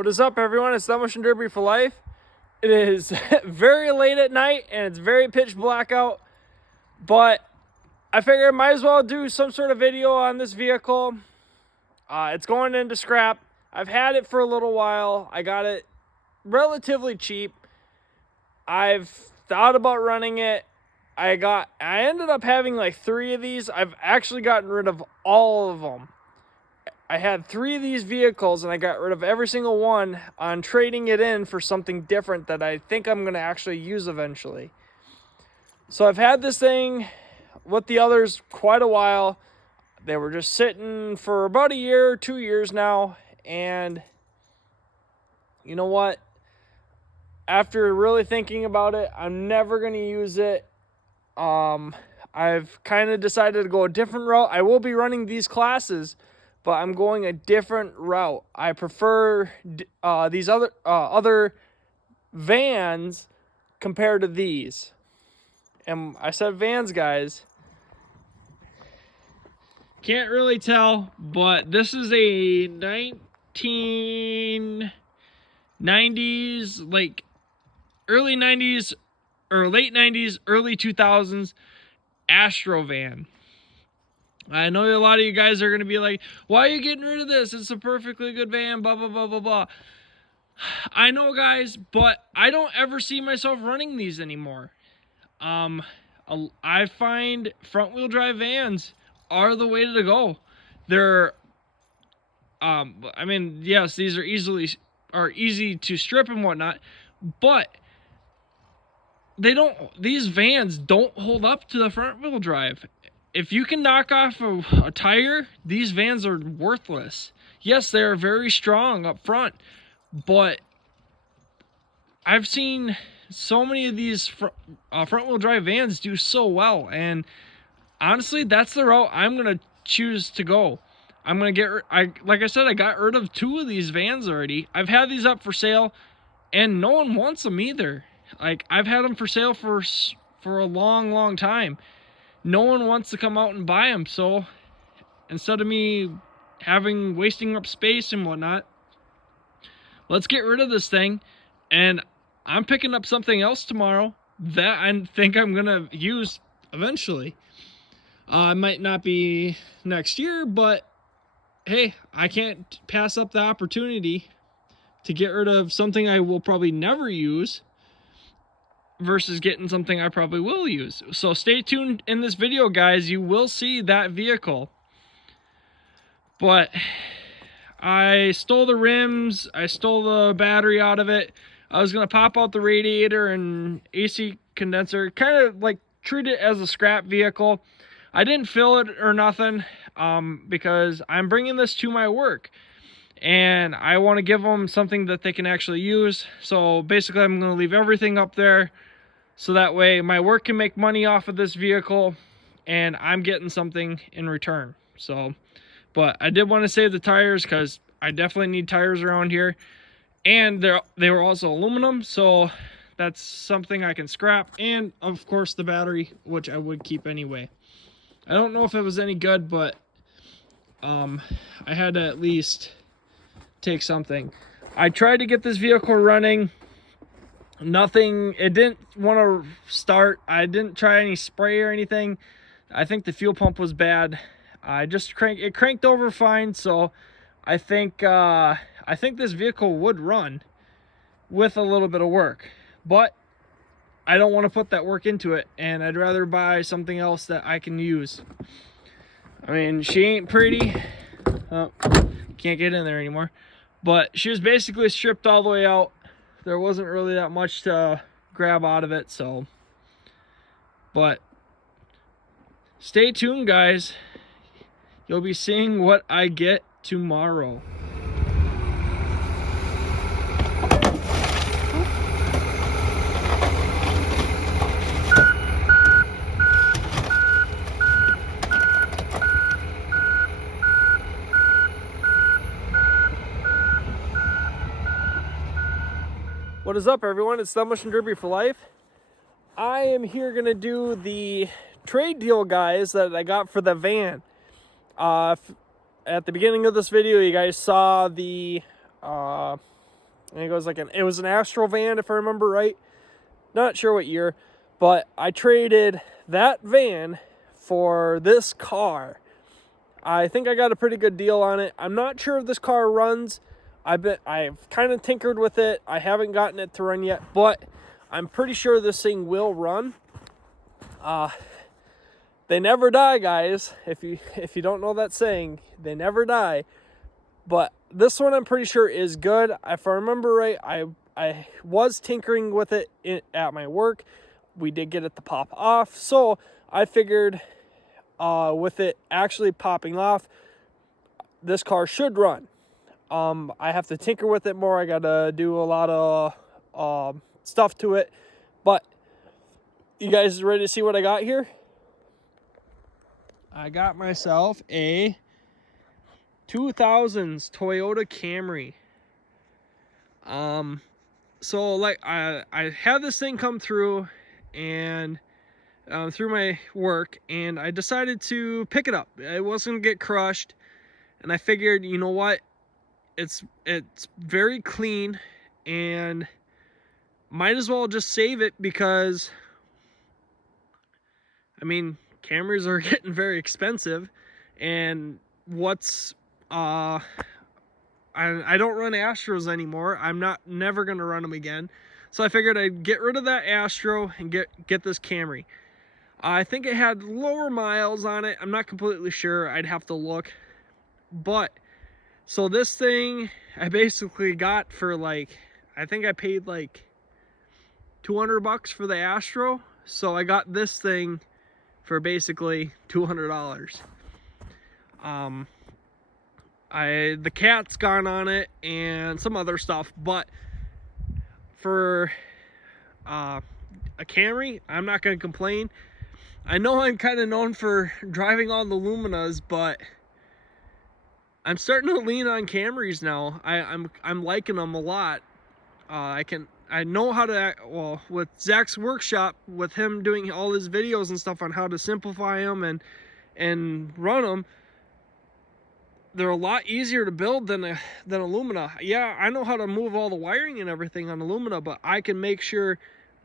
What is up, everyone? It's Demolition Derby for life. It is very late at night and it's very pitch black out, but I figured I might as well do some sort of video on this vehicle. It's going into scrap. I've had it for a little while. I got it relatively cheap. I've thought about running it. I ended up having like 3 of these. I've actually gotten rid of all of them. I had 3 of these vehicles and I got rid of every single one on trading it in for something different that I think I'm going to actually use eventually. So I've had this thing with the others quite a while. They were just sitting for about a year, 2 years now. And you know what? After really thinking about it, I'm never going to use it. I've kind of decided to go a different route. I will be running these classes, but I'm going a different route. I prefer these other vans compared to these. And I said vans, guys. Can't really tell, but this is a 1990s, like early 90s or late 90s, early 2000s Astro van. I know a lot of you guys are going to be like, why are you getting rid of this? It's a perfectly good van, blah, blah, blah, blah, blah. I know, guys, but I don't ever see myself running these anymore. I find front-wheel drive vans are the way to go. They're, I mean, yes, these are easy to strip and whatnot, but these vans don't hold up to the front-wheel drive. If you can knock off a tire, these vans are worthless. Yes, they're very strong up front, but I've seen so many of these front-wheel drive vans do so well, and honestly, that's the route I'm gonna choose to go. I'm gonna like I said, I got rid of 2 of these vans already. I've had these up for sale, and no one wants them either. Like, I've had them for sale for a long time. No one wants to come out and buy them, so instead of me wasting up space and whatnot, let's get rid of this thing. And I'm picking up something else tomorrow that I think I'm gonna use eventually. It might not be next year, but hey, I can't pass up the opportunity to get rid of something I will probably never use versus getting something I probably will use. So stay tuned in this video, guys. You will see that vehicle. But I stole the rims. I stole the battery out of it. I was going to pop out the radiator and AC condenser. Kind of like treat it as a scrap vehicle. I didn't fill it or nothing because I'm bringing this to my work. And I want to give them something that they can actually use. So basically, I'm going to leave everything up there, so that way my work can make money off of this vehicle and I'm getting something in return. So, but I did want to save the tires because I definitely need tires around here. And they were also aluminum, so that's something I can scrap. And of course the battery, which I would keep anyway. I don't know if it was any good, but I had to at least take something. I tried to get this vehicle running. Nothing, it didn't want to start. I didn't try any spray or anything. I think the fuel pump was bad. I just cranked over fine, so I think this vehicle would run with a little bit of work. But I don't want to put that work into it, and I'd rather buy something else that I can use. I mean, she ain't pretty. Oh, can't get in there anymore. But she was basically stripped all the way out. There wasn't really that much to grab out of it, so. But stay tuned, guys. You'll be seeing what I get tomorrow. What is up, everyone? It's Demolition Derby for life. I am here gonna do the trade deal, guys, that I got for the van. At the beginning of this video, you guys saw the I think it was an Astro van, if I remember right. Not sure what year, but I traded that van for this car. I think I got a pretty good deal on it. I'm not sure if this car runs. I've kind of tinkered with it. I haven't gotten it to run yet, but I'm pretty sure this thing will run. They never die, guys. If you don't know that saying, they never die. But this one I'm pretty sure is good. If I remember right, I was tinkering with it at my work. We did get it to pop off, so I figured with it actually popping off, this car should run. I have to tinker with it more. I gotta do a lot of stuff to it. But you guys ready to see what I got here? I got myself a 2000s Toyota Camry. So like I had this thing come through and through my work, and I decided to pick it up. It wasn't gonna get crushed, and I figured, you know what, it's very clean, and might as well just save it, because I mean, Camrys are getting very expensive, and I don't run Astros anymore. I'm never gonna run them again. So I figured I'd get rid of that Astro and get this Camry. I think it had lower miles on it. I'm not completely sure. I'd have to look. But so this thing I basically got for like, I think I paid like $200 for the Astro. So I got this thing for basically $200. The cat's gone on it and some other stuff, but for a Camry, I'm not going to complain. I know I'm kind of known for driving on the Luminas, but I'm starting to lean on Camrys now. I'm liking them a lot. I know how to, well, with Zach's workshop, with him doing all his videos and stuff on how to simplify them and run them, they're a lot easier to build than a Lumina. Yeah, I know how to move all the wiring and everything on a Lumina, but I can make sure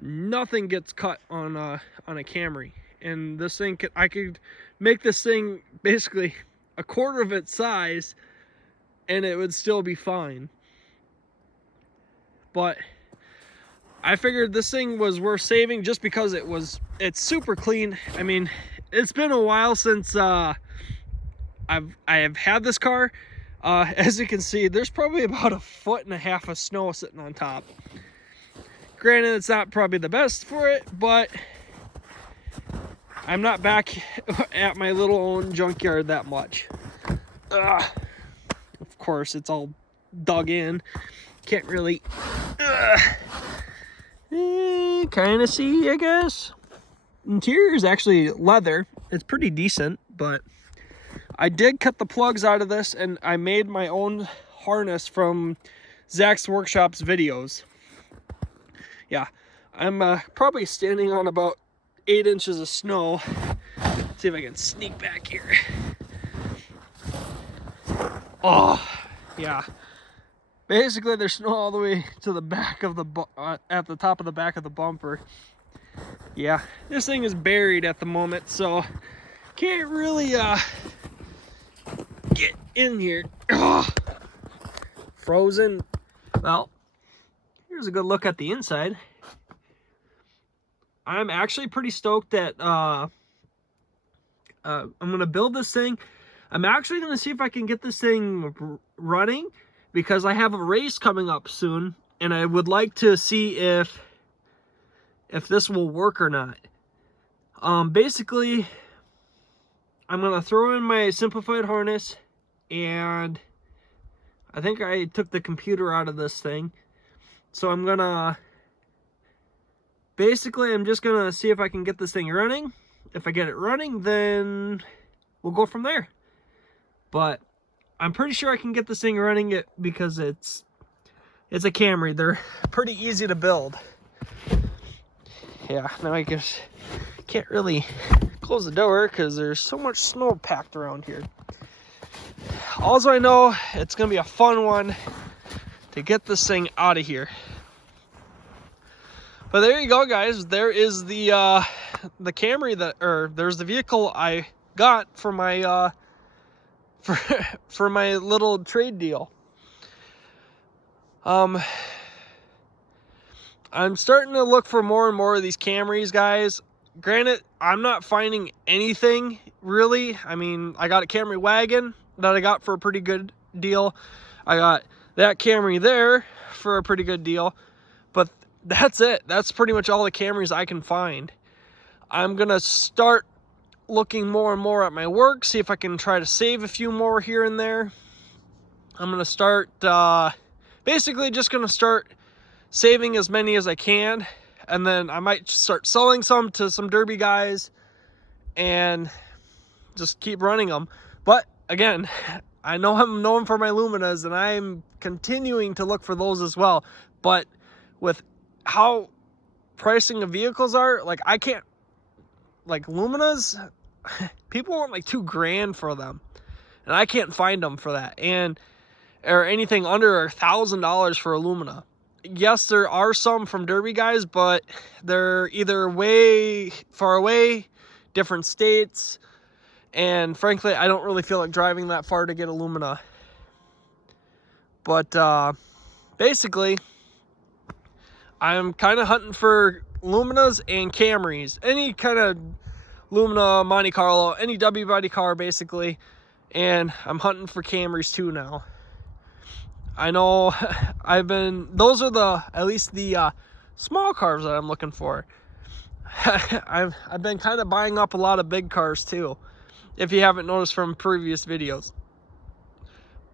nothing gets cut on a Camry. And this thing, I could make this thing basically a quarter of its size, and it would still be fine. But I figured this thing was worth saving just because it's super clean. I mean, it's been a while since I have had this car. As you can see, there's probably about 1.5 feet of snow sitting on top. Granted, it's not probably the best for it, but I'm not back at my little own junkyard that much. Of course, it's all dug in. Can't really kind of see, I guess. Interior is actually leather. It's pretty decent, but I did cut the plugs out of this, and I made my own harness from Zach's Workshop's videos. Yeah, I'm probably standing on about 8 inches of snow. Let's see if I can sneak back here. Oh, yeah. Basically, there's snow all the way to the back of the at the top of the back of the bumper. Yeah, this thing is buried at the moment, so can't really get in here. Oh, frozen. Well, here's a good look at the inside. I'm actually pretty stoked that I'm gonna build this thing. I'm actually gonna see if I can get this thing running, because I have a race coming up soon, and I would like to see if this will work or not. Basically, I'm gonna throw in my simplified harness, and I think I took the computer out of this thing. So I'm just gonna see if I can get this thing running. If I get it running, then we'll go from there. But I'm pretty sure I can get this thing running because it's a Camry. They're pretty easy to build. Yeah, now I guess can't really close the door because there's so much snow packed around here. Also, I know it's gonna be a fun one to get this thing out of here. But there you go, guys. There is the Camry there's the vehicle I got for my for my little trade deal. I'm starting to look for more and more of these Camrys, guys. Granted, I'm not finding anything really. I mean, I got a Camry wagon that I got for a pretty good deal. I got that Camry there for a pretty good deal. But that's it. That's pretty much all the Camrys I can find. I'm going to start looking more and more at my work, see if I can try to save a few more here and there. I'm going to start, basically just going to start saving as many as I can. And then I might start selling some to some derby guys and just keep running them. But again, I know I'm known for my Luminas, and I'm continuing to look for those as well. But with how pricing of vehicles are, like, I can't, like, Luminas, people want like $2,000 for them, and I can't find them for that, and or anything under $1,000 for a Lumina. Yes, there are some from derby guys, but they're either way far away, different states, and frankly, I don't really feel like driving that far to get a Lumina. But basically, I'm kind of hunting for Luminas and Camrys. Any kind of Lumina, Monte Carlo, any W body car, basically. And I'm hunting for Camrys too now. I know those are at least the small cars that I'm looking for. I've been kind of buying up a lot of big cars too, if you haven't noticed from previous videos.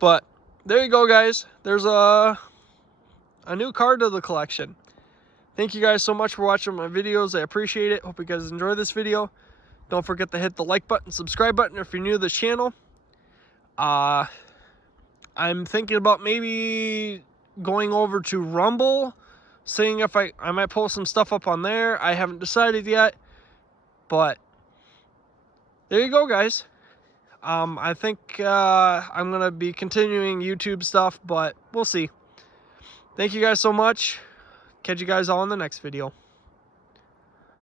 But there you go, guys. There's a new car to the collection. Thank you guys so much for watching my videos. I appreciate it. Hope you guys enjoy this video. Don't forget to hit the like button, subscribe button if you're new to this channel. I'm thinking about maybe going over to Rumble, seeing if I might post some stuff up on there. I haven't decided yet, but there you go, guys. I think I'm going to be continuing YouTube stuff, but we'll see. Thank you guys so much. Catch you guys all in the next video.